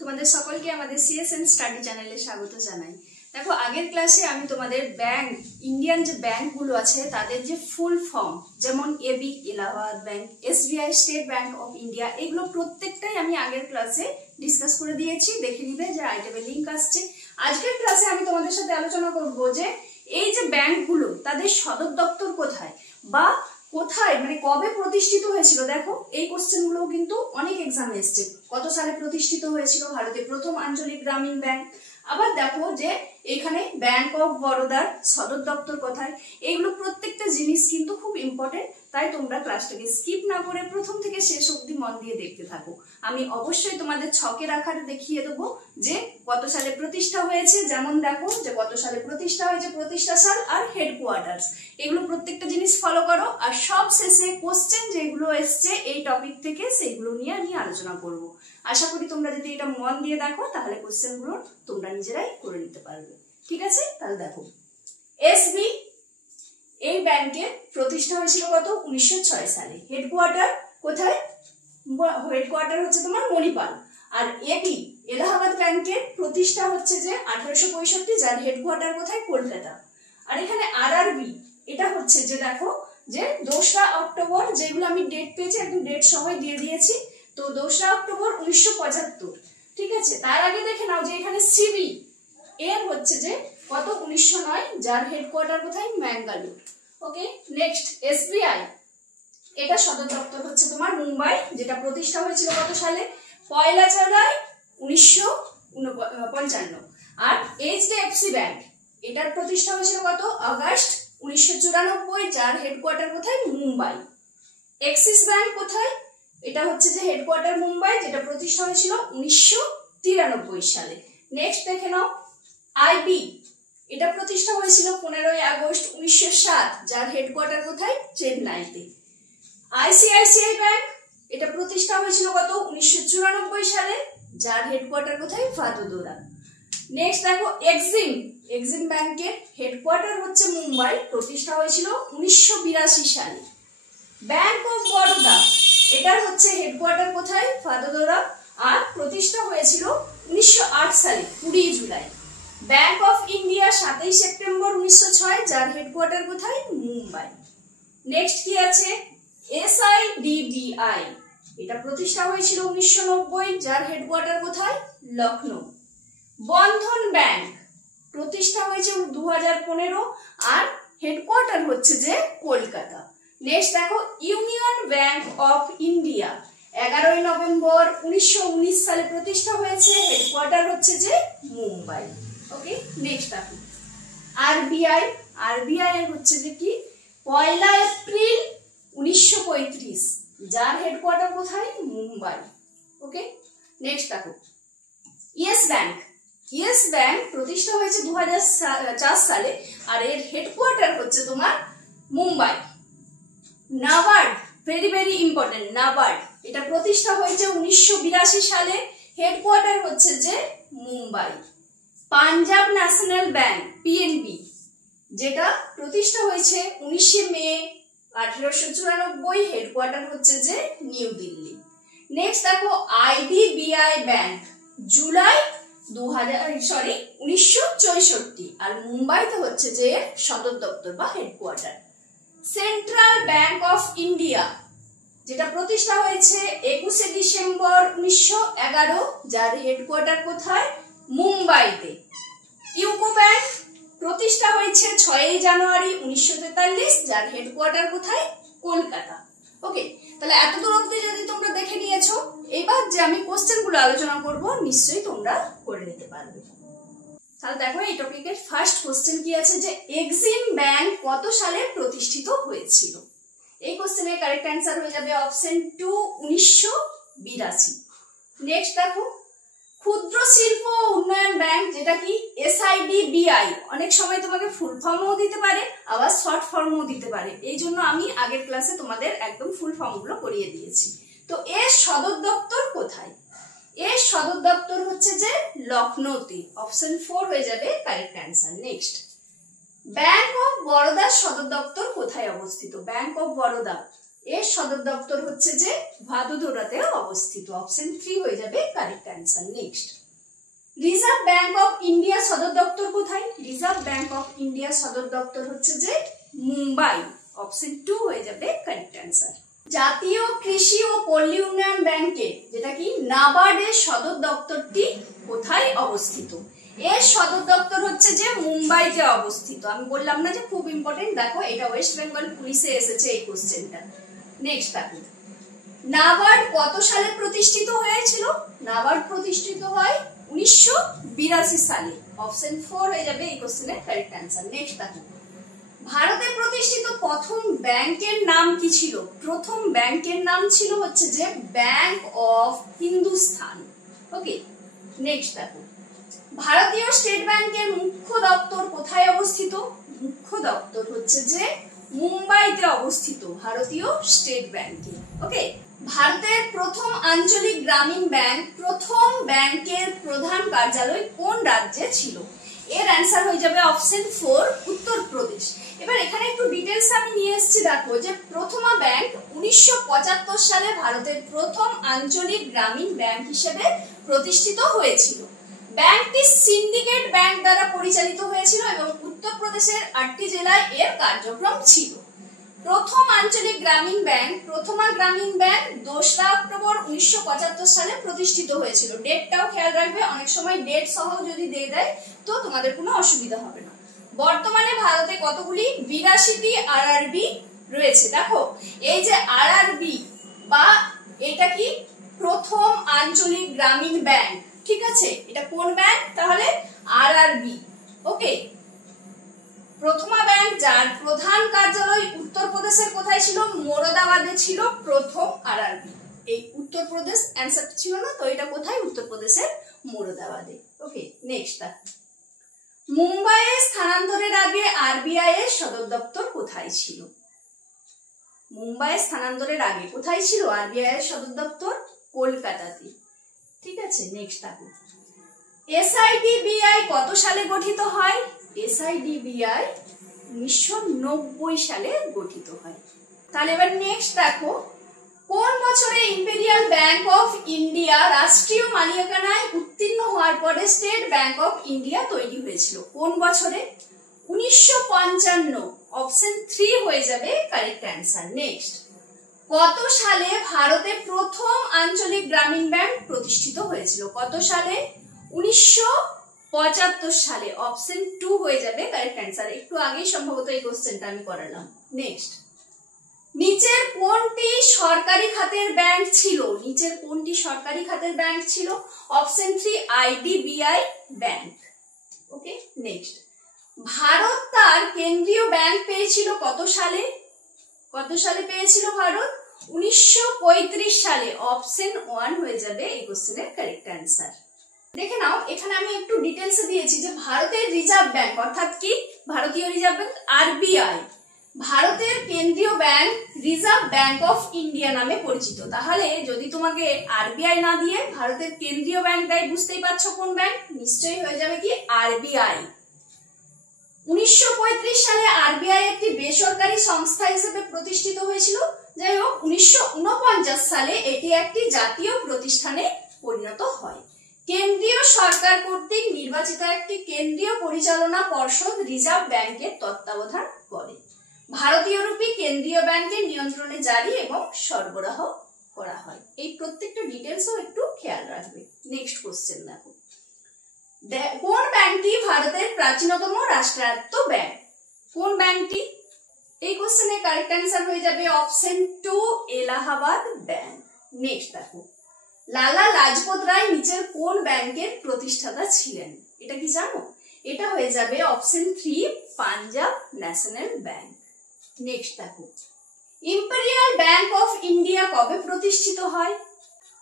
তোমাদের সকলকে আমাদের সিএসএন স্টাডি চ্যানেলে স্বাগত জানাই। দেখো, আগের ক্লাসে আমি তোমাদের ব্যাংক, ইন্ডিয়ান যে ব্যাংকগুলো আছে তাদের যে ফুল ফর্ম, যেমন AB Allahabad bank, SBI state bank of India, এগুলো প্রত্যেকটাই আমি আগের ক্লাসে ডিসকাস করে দিয়েছি। দেখে নিবে, যে আইটেমের লিঙ্ক আসছে। আজকের ক্লাসে আমি তোমাদের সাথে আলোচনা করব যে এই যে ব্যাংকগুলো তাদের সদর দপ্তর কোথায় বা কোথায়, মানে কবে প্রতিষ্ঠিত হয়েছিল। দেখো, এই কোশ্চেন গুলো কিন্তু অনেক এক্সামে এসছে। কত সালে প্রতিষ্ঠিত হয়েছিল ভারতের প্রথম আঞ্চলিক গ্রামীণ ব্যাংক। আবার দেখো যে এখানে ব্যাংক অফ বরোদার সদর দপ্তর কোথায়। এগুলো প্রত্যেকটা জিনিস কিন্তু খুব ইম্পর্টেন্ট, তাই তোমরা ক্লাসটাকে স্কিপ না করে প্রথম থেকে শেষ অবধি মন দিয়ে দেখতে থাকো। আমি অবশ্যই তোমাদের ছকের আকারে দেখিয়ে দেবো যে কত সালে প্রতিষ্ঠা হয়েছে। যেমন দেখো যে কত সালে প্রতিষ্ঠা হয়েছে, প্রতিষ্ঠা সাল আর হেডকোয়ার্টার্স, এগুলো প্রত্যেকটা জিনিস ফলো করো। আর সব শেষে কোশ্চেন যেগুলো এসছে এই টপিক থেকে, সেগুলো নিয়ে আমি আলোচনা করব। আশা করি তোমরা যদি এটা মন দিয়ে দেখো তাহলে কোশ্চেন গুলো তোমরা নিজেরাই করে নিতে পারবে। ঠিক আছে, তাহলে দেখো, এসবি এই ব্যাংকের প্রতিষ্ঠা হয়েছিল কত? 1906 সালে। হেডকোয়ার্টার কোথায়? হেডকোয়ার্টার হচ্ছে তোমার মণিপাল। আর এবি এলাহাবাদ ব্যাংকের প্রতিষ্ঠা হচ্ছে যে 1865, যার হেডকোয়ার্টার কোথায়? কলকাতা। আর এখানে আরআরবি, এটা হচ্ছে যে দেখো যে 2রা অক্টোবর, যেগুলো আমি ডেট পেয়েছি একদম ডেট সহ দিয়ে দিয়েছি। তো 2রা অক্টোবর 1975। ঠিক আছে, তার আগে দেখে নাও যে এখানে সিবি এর হচ্ছে যে কত? 1909, যার হেডকোয়ার্টার কোথায়? ম্যাঙ্গালোর। ওকে, নেক্সট এসবিআই, এটা সদর দপ্তর হচ্ছে তোমার মুম্বাই, যেটা প্রতিষ্ঠা হয়েছিল কত সালে? 1 জুলাই 1955। আর এইচডিএফসি ব্যাংক, এটার প্রতিষ্ঠা হয়েছিল কত? আগস্ট 1994, যার হেডকোয়ার্টার কোথায়? মুম্বাই। এক্সিস ব্যাংক কোথায়? এটা হচ্ছে যে হেডকোয়ার্টার মুম্বাই, যেটা প্রতিষ্ঠা হয়েছিল 1993 সালে। নেক্সট দেখে নাও আইবি, এটা প্রতিষ্ঠা হয়েছিল 15 আগস্ট 1907, যার হেডকোয়ার্টার কোথায়? চেন্নাইতে। আইসিআইসিআই ব্যাংক, এটা প্রতিষ্ঠা হয়েছিল কত? 1994 সালে, যার হেডকোয়ার্টার কোথায়? ভাদোদরা। নেক্সট দেখো এক্সিম ব্যাংকের হেডকোয়ার্টার হচ্ছে মুম্বাই, প্রতিষ্ঠা হয়েছিল 1982 সালে। ব্যাংক অফ বরোদা, এটার হচ্ছে হেডকোয়ার্টার কোথায়? ভাদোদরা, আর প্রতিষ্ঠা হয়েছিল 1908 সালে 20 July. Bank of India 27 September 1906, যার হেডকোয়ার্টার কোথায়? মুম্বাই। নেক্সট কি আছে? এসআইডিবিআই, এটা প্রতিষ্ঠা হয়েছিল 1990, যার হেডকোয়ার্টার কোথায়? লখনৌ। বন্ধন ব্যাংক প্রতিষ্ঠা হয়েছে 2015, আর হেডকোয়ার্টার হচ্ছে যে কলকাতা। নেক্সট দেখো union bank of India, 11 November 1919 সালে প্রতিষ্ঠা হয়েছে, হেডকোয়ার্টার হচ্ছে যে মুম্বাই। ওকে, নেক্সট দেখো আরবিআই এর হচ্ছে যে কি? 1 এপ্রিল 1935, যার হেডকোয়ার্টার কোথায়? মুম্বাই। ওকে, নেক্সট দেখো ইয়েস ব্যাংক প্রতিষ্ঠা হয়েছে 2004 সালে, আর এর হেডকোয়ার্টার হচ্ছে তোমার Mumbai. NABARD, very very important, NABARD, এটা প্রতিষ্ঠা হয়েছে 1982 সালে, হেডকোয়ার্টার হচ্ছে যে Mumbai. Punjab national bank PNB, যেটা প্রতিষ্ঠা হয়েছে 19 মে 1894, হেডকোয়ার্টার হচ্ছে যে নিউ দিল্লি। নেক্সট দেখো আইডিবিআই ব্যাংক, জুলাই 1964, আর মুম্বাইতে হচ্ছে যে সদর দপ্তর বা headquarter. Central bank of India, যেটা প্রতিষ্ঠা হয়েছে 21 ডিসেম্বর 1911, যার হেডকোয়ার্টার কোথায়? মুম্বাইতে। ইউকো ব্যাংক প্রতিষ্ঠা হয়েছে 6 জানুয়ারি 1943, যার হেডকোয়ার্টার কোথায়? কলকাতা। ওকে, তাহলে এতদূর অবধি যদি তোমরা দেখে নিয়েছো, এবার যে আমি কোশ্চেন গুলো আলোচনা করব নিশ্চয়ই তোমরা করে নিতে পারবে। তাহলে দেখো, এই টপিকের ফার্স্ট কোশ্চেন কি আছে, যে এক্সিম ব্যাংক কত সালে প্রতিষ্ঠিত হয়েছিল? এই কোশ্চেনের কারেক্ট অ্যান্সার হয়ে যাবে অপশন 2, 1982। নেক্সট দেখো ক্ষুদ্র শিল্প উন্নয়ন ব্যাংক, যেটা কি? এসআইডিবিআই, অনেক সময় তোমাকে ফুল ফর্মও দিতে পারে, আবার শর্ট ফর্মও দিতে পারে, এই জন্য আমি আগের ক্লাসে তোমাদের একদম ফুল ফর্মগুলো করিয়ে দিয়েছি। তো এর সদর দপ্তর কোথায়? এর সদর দপ্তর হচ্ছে যে লখনৌতে। অপশন 4 হয়ে যাবে correct answer. Next bank of বরোদার সদর দপ্তর কোথায় অবস্থিত? ব্যাংক অফ বরোদা এর সদর দপ্তর হচ্ছে যে ভাদোদরাতে অবস্থিত। অপশন 3 হয়ে যাবে correct answer. Next, reserve bank of India সদর দপ্তর কোথায়? রিজার্ভ ব্যাংক অফ ইন্ডিয়া সদর দপ্তর হচ্ছে যে মুম্বাই। অপশন 2 হয়ে যাবে কারেক্ট অ্যান্সার। জাতীয় কৃষি ও পল্লী উন্নয়ন ব্যাংকের, যেটা কি নাবার্ডের সদর দপ্তরটি কোথায় অবস্থিত? এর সদর দপ্তর হচ্ছে যে মুম্বাইতে অবস্থিত। আমি বললাম না যে খুব ইম্পর্টেন্ট, দেখো এটা ওয়েস্ট বেঙ্গল পুলিশে এসেছে এই কোশ্চেনটা। নেক্সট দেখো, নাবার্ড কত সালে প্রতিষ্ঠিত হয়েছিল? নাবার্ড প্রতিষ্ঠিত হয় 1982 সালে। অপশন 4 হয়ে যাবে এই কোশ্চেনের কারেক্ট অ্যান্সার। নেক্সট দেখো, ভারতে প্রতিষ্ঠিত প্রথম ব্যাংকের নাম কি ছিল? প্রথম ব্যাংকের নাম ছিল হচ্ছে যে bank of Hindustan. Okay, next দেখো, ভারতীয় স্টেট ব্যাংকের মুখ্য দপ্তর কোথায় অবস্থিত? মুখ্য দপ্তর হচ্ছে যে মুম্বাইতে অবস্থিত ভারতীয় স্টেট ব্যাংকে। ওকে, ভারতের প্রথম আঞ্চলিক গ্রামীণ ব্যাংক, প্রথম ব্যাংকের প্রধান কার্যালয় কোন রাজ্যে ছিল? এর অ্যান্সার হয়ে যাবে অপশন 4 উত্তরপ্রদেশ। এবার এখানে একটু ডিটেলস আমি নিয়ে এসেছি, দেখো যে প্রথমা ব্যাংক 1975 সালে ভারতের প্রথম আঞ্চলিক গ্রামীণ ব্যাংক হিসেবে প্রতিষ্ঠিত হয়েছিল। ব্যাংকটি সিন্ডিকেট ব্যাংক দ্বারা পরিচালিত হয়েছিল এবং উত্তরপ্রদেশের 8টি জেলায় এর কার্যক্রম ছিল। প্রথম আঞ্চলিক গ্রামীণ ব্যাংক, প্রথমা গ্রামীণ ব্যাংক 2রা অক্টোবর 1975 সালে প্রতিষ্ঠিত হয়েছিল। ডেটটাও খেয়াল রাখবে, অনেক সময় ডেট সহ যদি দিয়ে দেয় তো তোমাদের কোনো অসুবিধা হবে না। বর্তমানে ভারতে কতগুলি? 82টি আরআরবি রয়েছে। দেখো এই যে আরআরবি বা এটা কি প্রথম আঞ্চলিক গ্রামীণ ব্যাংক, ঠিক আছে, এটা কোন ব্যাংক? তাহলে আরআরবি। ওকে, প্রথমা ব্যাংক যার প্রধান কার্যালয় উত্তরপ্রদেশের কোথায় ছিল? মোরাদাবাদে ছিল প্রথম আরআরবি। এই উত্তরপ্রদেশ অ্যান্সার ছিল না, তো এটা কোথায়? উত্তরপ্রদেশের মোরাদাবাদে। ওকে, নেক্সট, মুম্বাইয়ে স্থানান্তরের আগে আরবিআই এর সদর দপ্তর কোথায় ছিল? মুম্বাইয়ে স্থানান্তরের আগে কোথায় ছিল আরবিআই এর সদর দপ্তর? কলকাতাতে। ঠিক আছে, নেক্সট দেখো, এসআইডিবিআই কত সালে গঠিত হয়? এসআইডিবিআই 1990 সালে গঠিত হয়। তাহলে এবার নেক্সট দেখো, কোন বছরে ইম্পেরিয়াল ব্যাংক অফ ইন্ডিয়া রাষ্ট্রীয় মালিকানায় উত্তীর্ণ হওয়ার পরে স্টেট ব্যাংক অফ ইন্ডিয়া তৈরি হয়েছিল? কোন বছরে? 1955। অপশন 3 হয়ে যাবে কারেক্ট অ্যান্সার। নেক্সট, কত সালে ভারতে প্রথম আঞ্চলিক গ্রামীণ ব্যাংক প্রতিষ্ঠিত হয়েছিল? কত সালে? 1975 সালে। অপশন 2 হয়ে যাবে কারেক্ট অ্যান্সার। একটু আগেই সম্ভবত এই কোশ্চেনটা আমি করালাম। নেক্সট, নিচের কোনটি সরকারি খাতের ব্যাংক ছিল? নিচের কোনটি সরকারি খাতের ব্যাংক ছিল? Option 3 IDBI bank. Okay, next, Bharat তার কেন্দ্রীয় ব্যাংক পেয়েছিল কত সালে? কত সালে পেয়েছিল ভারত? 1935 সালে। অপশন 1 হয়ে যাবে এই কোশ্চেনের কারেক্ট অ্যান্সার। দেখে নাও, এখানে আমি একটু ডিটেলসে দিয়েছি যে ভারতের রিজার্ভ ব্যাংক অর্থাৎ কি ভারতীয় রিজার্ভ ব্যাংক আরবিআই, ভারতের কেন্দ্রীয় bank reserve bank of India নামে পরিচিত। তাহলে যদি তোমাকে আরবিআই না দিয়ে ভারতের কেন্দ্রীয় ব্যাংক দেয়, বুঝতেই পারছো কোন ব্যাংক? নিশ্চয়ই হয়ে যাবে কি আরবিআই। 1935 সালে আরবিআই একটি বেসরকারি সংস্থা হিসেবে প্রতিষ্ঠিত হয়েছিল। যাই হোক, 1949 সালে এটি একটি জাতীয় প্রতিষ্ঠানে পরিণত হয়। কেন্দ্রীয় সরকার কর্তৃক নির্বাচিত একটি কেন্দ্রীয় পরিচালনা পর্ষদ রিজার্ভ ব্যাংকের তত্ত্বাবধান করে। ভারতীয় রুপি কেন্দ্রীয় ব্যাংকের নিয়ন্ত্রণে জারি এবং সরবরাহ করা হয়। এই প্রত্যেকটা ডিটেলসও একটু খেয়াল রাখবে। নেক্সট কোশ্চেন দেখো, কোন ব্যাংকটি ভারতের প্রাচীনতম রাষ্ট্রায়ত্ত ব্যাংক? কোন ব্যাংকটি? এই কোশ্চেনের কারেক্ট অ্যান্সার হয়ে যাবে অপশন 2 এলাহাবাদ ব্যাংক। নেক্সট দেখো, লালা লাজপত রায় নিচের কোন ব্যাংকের প্রতিষ্ঠাতা ছিলেন? এটা কি জানো? এটা হয়ে যাবে option 3 Punjab national bank. Next দেখো, ইম্পেরিয়াল ব্যাংক অফ ইন্ডিয়া কবে প্রতিষ্ঠিত হয়?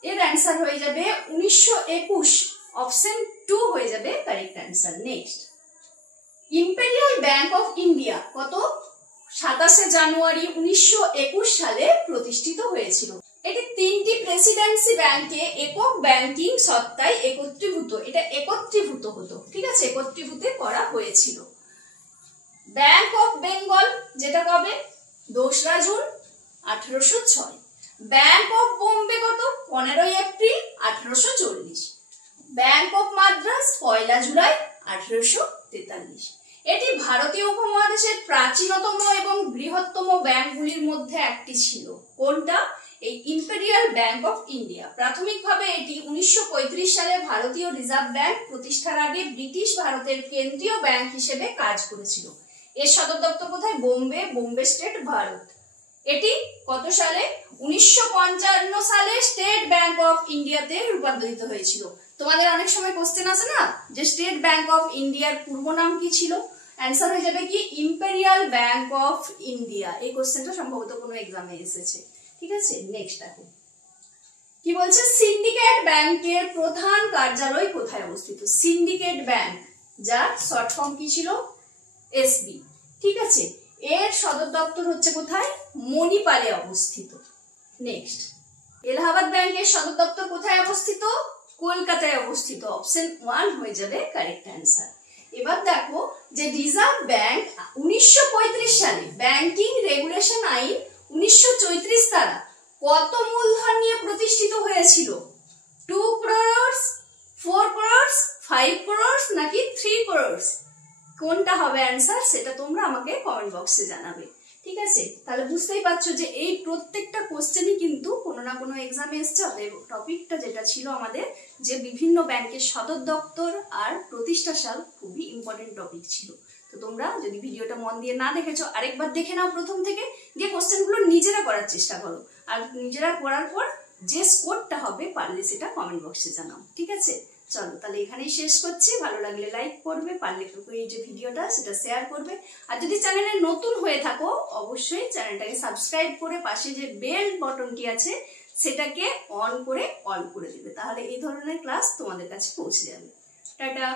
এর অ্যান্সার হয়ে যাবে 1921। অপশন 2 হয়ে যাবে correct answer. Next, imperial bank of India কত? 27 জানুয়ারি 1921 সালে প্রতিষ্ঠিত হয়েছিল। এটি 3টি প্রেসিডেন্সি ব্যাংকে একক ব্যাংকিং সত্তায় একত্রীভূত। এটা একত্রীভূত হতো, ঠিক আছে, একত্রীভূত করা হয়েছিল। ব্যাংক অফ বেঙ্গল যেটা কবে? 2রা জুন 1806। ব্যাংক অফ বোম্বে কত? 15 April 1840। Bank of Madras 1 July 1843। এটি ভারতীয় উপমহাদেশের প্রাচীনতম এবং বৃহত্তম ব্যাংকগুলির মধ্যে একটি ছিল। কোনটা? এই ইম্পেরিয়াল ব্যাংক অফ ইন্ডিয়া। প্রাথমিকভাবে এটি 1935 সালে ভারতীয় রিজার্ভ ব্যাংক প্রতিষ্ঠার আগে ব্রিটিশ ভারতের কেন্দ্রীয় ব্যাংক হিসেবে কাজ করেছিল। এর সদর দপ্তর কোথায়? বোম্বে, বোম্বে স্টেট, ভারত। এটি কত সালে? 1955 সালে স্টেট ব্যাংক অফ ইন্ডিয়াতে রূপান্তরিত হয়েছিল। তোমাদের অনেক সময় কোশ্চেন আসে না যে স্টেট ব্যাংক অফ ইন্ডিয়ার পূর্ব নাম কি ছিল? অ্যান্সার হয়ে যাবে কি ইম্পেরিয়াল ব্যাংক অফ ইন্ডিয়া। এই কোশ্চেনটা সম্ভবত কোনো এক্সামে এসেছে। ঠিক আছে, নেক্সট দেখো কি বলছে। সিন্ডিকেট ব্যাংকের প্রধান কার্যালয় কোথায় অবস্থিত? সিন্ডিকেট ব্যাংক, যার শর্ট ফর্ম কি ছিল? এসবি। ঠিক আছে, এর সদর দপ্তর হচ্ছে কোথায়? মণিপালে অবস্থিত। নেক্সট, এলাহাবাদ ব্যাংকের সদর দপ্তর কোথায় অবস্থিত? কলকাতায় অবস্থিত। অপশন 1 হয়ে যাবে কারেক্ট অ্যান্সার। এবার দেখো যে রিজার্ভ ব্যাংক 1935 সালে ব্যাংকিং রেগুলেশন আইন 1934 দ্বারা কত মূলধন নিয়ে প্রতিষ্ঠিত হয়েছিল? 2 crores, 4 crores, 5 crores নাকি 3 crores? কোনটা হবে অ্যান্সার সেটা তোমরা আমাকে কমেন্ট বক্সে জানাবে। ঠিক আছে, তাহলে বুঝতেই পারছো যে এই প্রত্যেকটা কোশ্চেনই কিন্তু কোনো না কোনো এক্সামে এসছে। অতএব টপিকটা যেটা ছিল আমাদের যে বিভিন্ন ব্যাংকের সদর দপ্তর আর প্রতিষ্ঠা সাল খুবই ইম্পর্টেন্ট টপিক ছিল। তো তোমরা যদি ভিডিওটা মন দিয়ে না দেখেছো আরেকবার দেখে নাও প্রথম থেকে, দিয়ে কোশ্চেনগুলো নিজেরা করার চেষ্টা করো। আর নিজেরা করার পর যে স্কোরটা হবে পারলে সেটা কমেন্ট বক্সে জানাও। ঠিক আছে, চলো তাহলে এখানেই শেষ করছি। ভালো লাগলে লাইক করবে, পারলে এই যে ভিডিওটা সেটা শেয়ার করবে। আর যদি চ্যানেলে নতুন হয়ে থাকো অবশ্যই চ্যানেলটাকে সাবস্ক্রাইব করে পাশে যে বেল বটনটি আছে সেটাকে অন করে অল করে দিবে, তাহলে এই ধরনের ক্লাস তোমাদের কাছে পৌঁছে যাবে। টাটা।